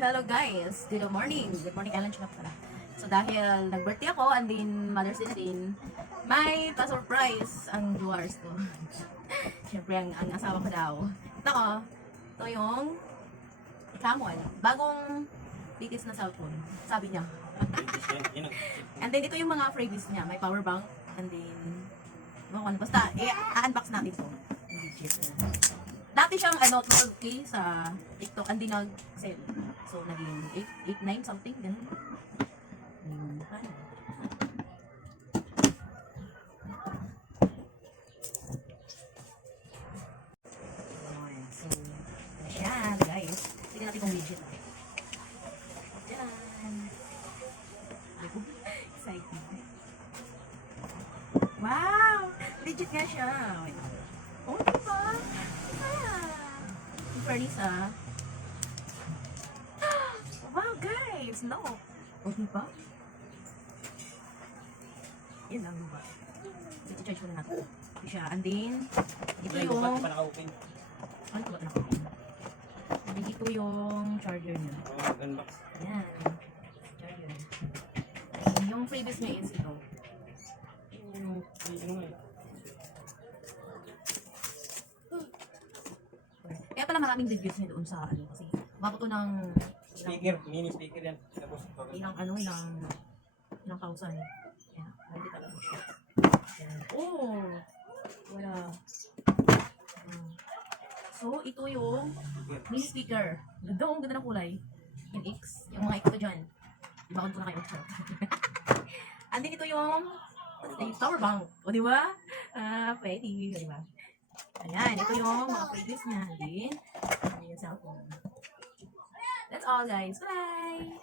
Hello guys! Good morning! Good morning, Ellen Chunap pala. So dahil nag-birthday ako and din Mother's Day na din, may pa-surprise ang viewers ko. Siyempre ang asawa ko daw. Ito ito yung Camon. Bagong latest na cellphone. Sabi niya. And then ito yung mga freebies niya. May power bank. And then, basta, i-unbox natin ito. Dati siyang 12K sa TikTok, hindi nag-sell. So, naging 8, 9 something, ganun. So, yan guys. Tignan natin kung legit. Yan. Excited. Wow! Legit nga siya. Oh, diba? In fairness, wow, guys! No! O, diba? Yan lang, diba? I-charge muna natin. Ito siya. And then, ito yung... Ano ba na ko? And then, ito yung charger niya. Yan. Charger. And yung previous niya is ito. Kaya pala maraming reviews niya doon sa ano kasi umabot to ng Speaker, mini speaker yan. ilang thousand. Kaya, hindi talaga siya. Oh! Wala. So, ito yung mini speaker. Ganda ng kulay. Yung X. Yung mga X ko dyan. Ibakon ko na kayo. And then ito yung power bank. O, di ba? Pwede. Di ba? Ayan, ito yung mga previous niya. Din. Ayan yung cellphone. That's all guys. Bye!